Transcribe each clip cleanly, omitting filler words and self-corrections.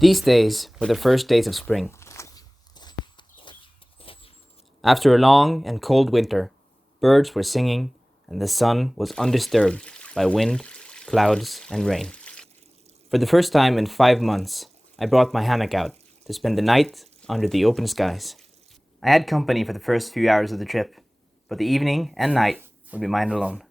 These days were the first days of spring. After a long and cold winter, birds were singing and the sun was undisturbed by wind, clouds, and rain. For the first time in 5 months, I brought my hammock out to spend the night under the open skies. I had company for the first few hours of the trip, but the evening and night would be mine alone.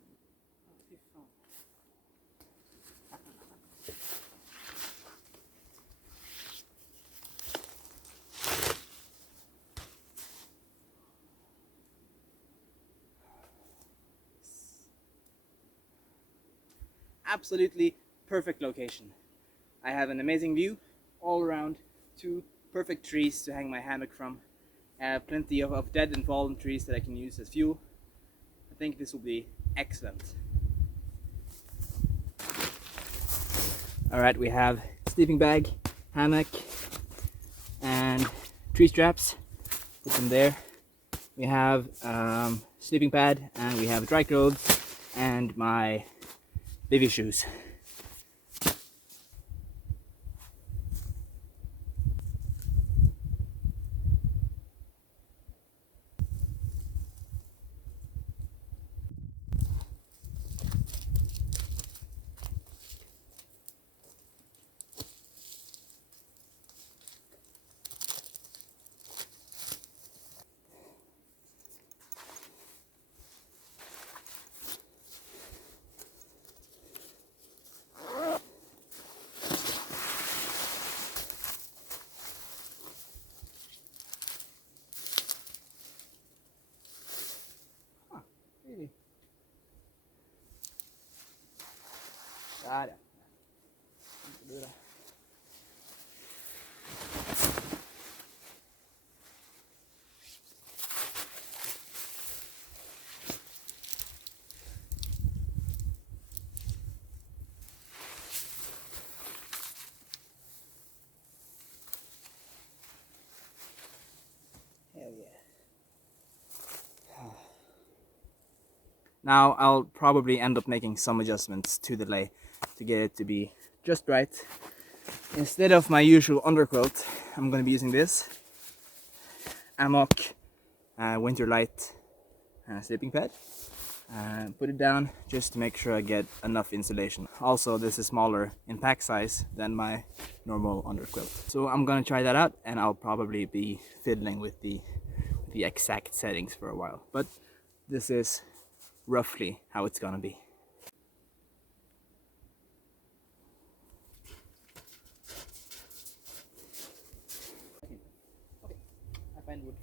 Absolutely perfect location. I have an amazing view all around, 2 perfect trees to hang my hammock from. I have plenty of dead and fallen trees that I can use as fuel. I think this will be excellent. Alright, we have sleeping bag, hammock, and tree straps. Put them there. We have sleeping pad, and we have dry clothes and my baby shoes. Really? Got it. Hell yeah. Now I'll probably end up making some adjustments to the lay to get it to be just right. Instead of my usual underquilt, I'm going to be using this hammock winter light sleeping pad. Put it down just to make sure I get enough insulation. Also, this is smaller in pack size than my normal underquilt. So I'm gonna try that out, and I'll probably be fiddling with the exact settings for a while. But this is roughly how it's gonna be. Okay, I find wood.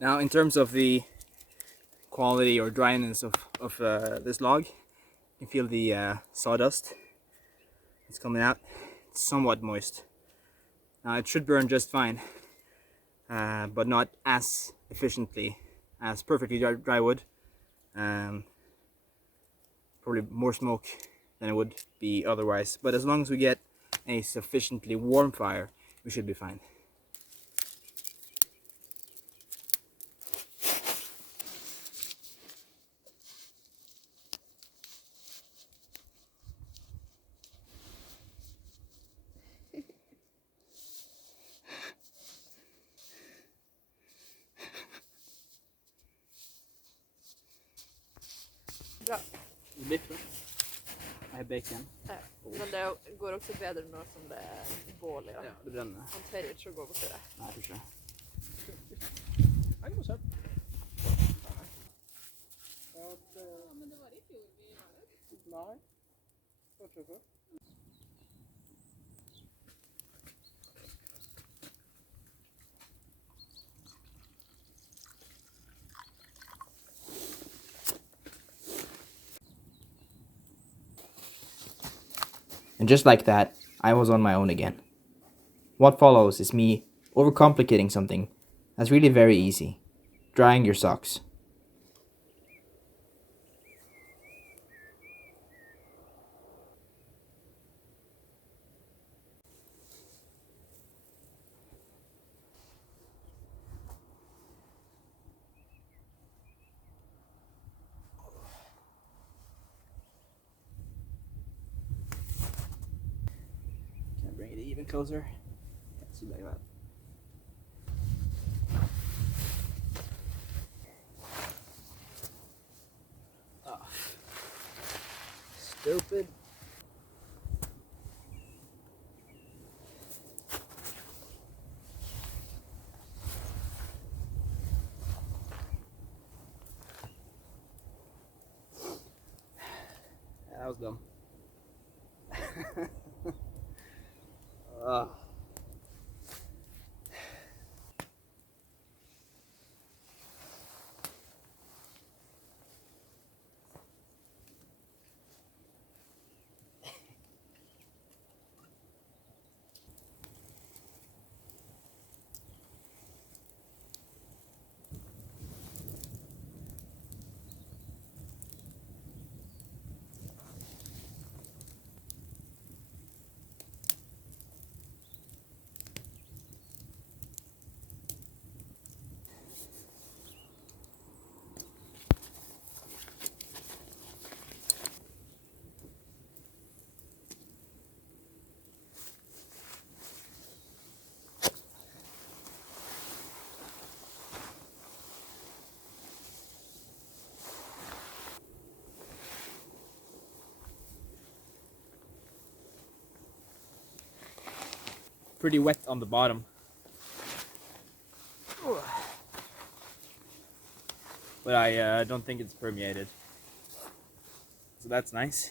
Now, in terms of the quality or dryness of this log, you can feel the sawdust. It's coming out. It's somewhat moist. Now, it should burn just fine, but not as efficiently as perfectly dry wood. Probably more smoke than it would be otherwise. But as long as we get a sufficiently warm fire, we should be fine. Bra. Biff, I have bacon. Men det går också bättre med som det är bål i. Ja, det bränner. Om färger så går det på det. Nej, jag tror Jag går så. Ja, men det var i fjol vi var det. Nej. Jag tror så. And just like that, I was on my own again. What follows is me overcomplicating something that's really very easy. Drying your socks. Can I bring it even closer? Yeah, see like that. Oh. Stupid. That was dumb. Pretty wet on the bottom. But I don't think it's permeated. So that's nice.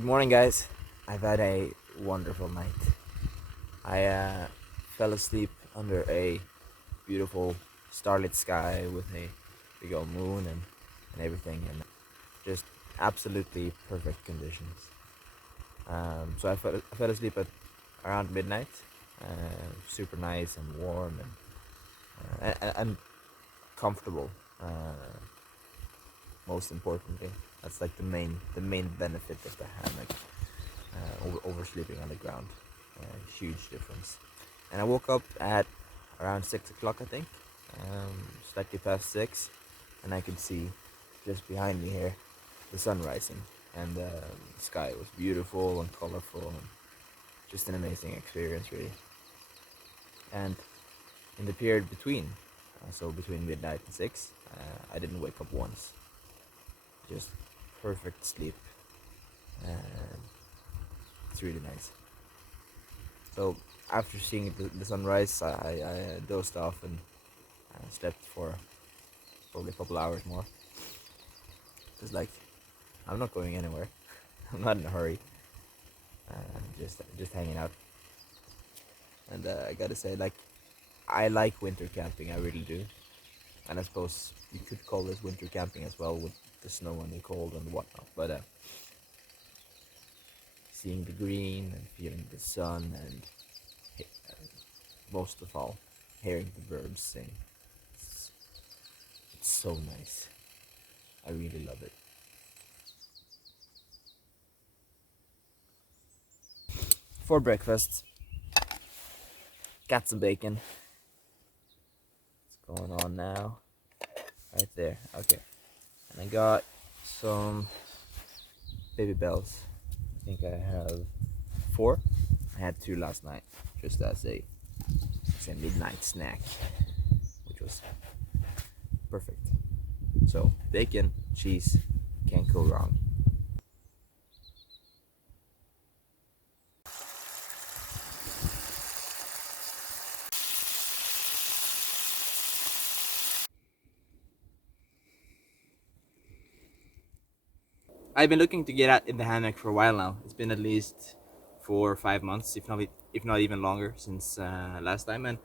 Good morning, guys. I've had a wonderful night. I fell asleep under a beautiful starlit sky with a big old moon and everything, and just absolutely perfect conditions. So I fell asleep at around midnight. Super nice and warm and comfortable. Most importantly, that's like the main benefit of the hammock over sleeping on the ground. Huge difference. And I woke up at around 6 o'clock, I think, slightly past 6, and I could see just behind me here the sun rising, and the sky was beautiful and colorful, and just an amazing experience, really. And in the period between, so between midnight and 6, I didn't wake up once. Just perfect sleep, and it's really nice. So after seeing the sunrise, I dozed off and slept for probably a couple hours more. Cause like, I'm not going anywhere. I'm not in a hurry. Just hanging out. And I gotta say, like, I like winter camping. I really do. And I suppose you could call this winter camping as well, with the snow and the cold and whatnot. But seeing the green and feeling the sun, and most of all, hearing the birds sing, it's so nice. I really love it. For breakfast, got some bacon. What's going on now? Right there. Okay. And I got some baby bells. I think I have 4. I had 2 last night, just as a midnight snack, which was perfect. So bacon, cheese, can't go wrong. I've been looking to get out in the hammock for a while now. It's been at least 4 or 5 months, if not even longer, since last time. And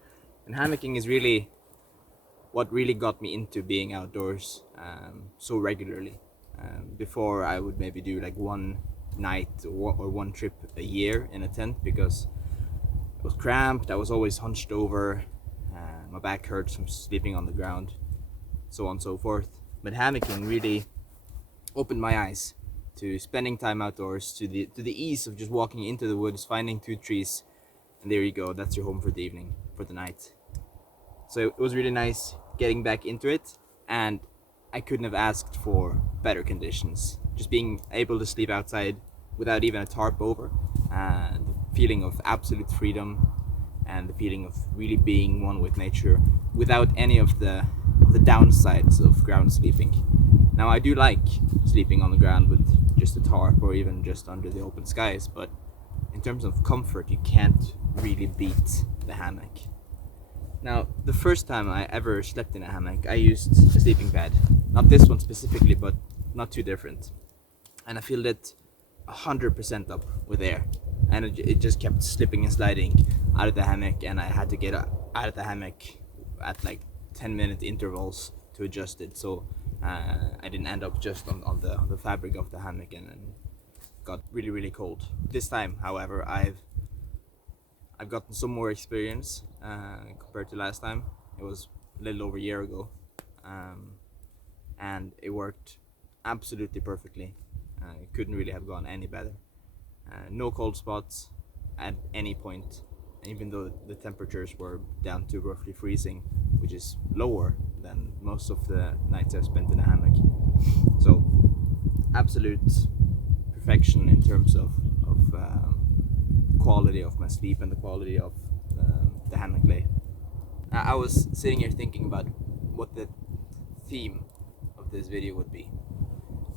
hammocking is really what really got me into being outdoors so regularly. Before, I would maybe do like one night or one trip a year in a tent, because it was cramped. I was always hunched over. My back hurts from sleeping on the ground, so on and so forth. But hammocking really opened my eyes to spending time outdoors, to the ease of just walking into the woods, finding 2 trees, and there you go. That's your home for the evening, for the night. So it was really nice getting back into it, and I couldn't have asked for better conditions. Just being able to sleep outside without even a tarp over, and the feeling of absolute freedom, and the feeling of really being one with nature without any of the downsides of ground sleeping. Now, I do like sleeping on the ground with just a tarp, or even just under the open skies, but in terms of comfort, you can't really beat the hammock. Now, the first time I ever slept in a hammock, I used a sleeping pad. Not this one specifically, but not too different. And I filled it 100% up with air. And it just kept slipping and sliding out of the hammock, and I had to get out of the hammock at like 10-minute intervals to adjust it, so I didn't end up just on the fabric of the hammock and got really cold. This time, however, I've gotten some more experience compared to last time. It was a little over a year ago, and it worked absolutely perfectly. It couldn't really have gone any better. No cold spots at any point, even though the temperatures were down to roughly freezing, which is lower than most of the nights I've spent in a hammock. So absolute perfection in terms of quality of my sleep and the quality of the hammock lay. I was sitting here thinking about what the theme of this video would be.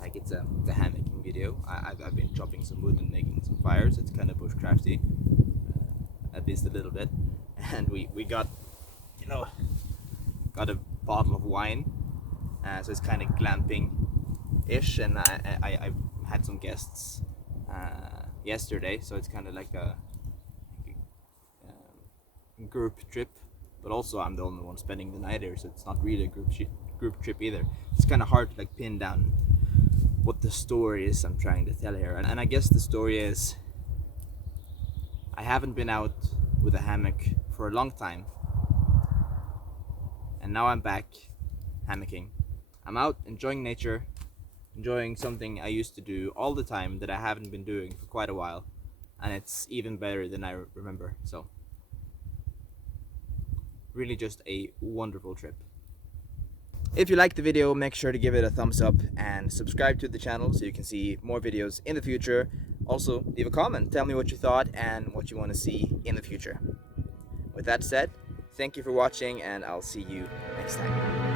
Like, it's a hammocking video. I've been chopping some wood and making some fires. It's kind of bushcrafty, at least a little bit. And we got, got a bottle of wine, so it's kind of glamping-ish. And I had some guests yesterday, so it's kind of like a group trip, but also I'm the only one spending the night here, so it's not really a group trip either. It's kind of hard to like pin down what the story is I'm trying to tell here, and I guess the story is I haven't been out with a hammock for a long time, and now I'm back hammocking. I'm out enjoying nature, enjoying something I used to do all the time that I haven't been doing for quite a while, and it's even better than I remember. So really just a wonderful trip. If you liked the video, make sure to give it a thumbs up and subscribe to the channel so you can see more videos in the future. Also, leave a comment, tell me what you thought and what you want to see in the future. With that said, thank you for watching, and I'll see you next time.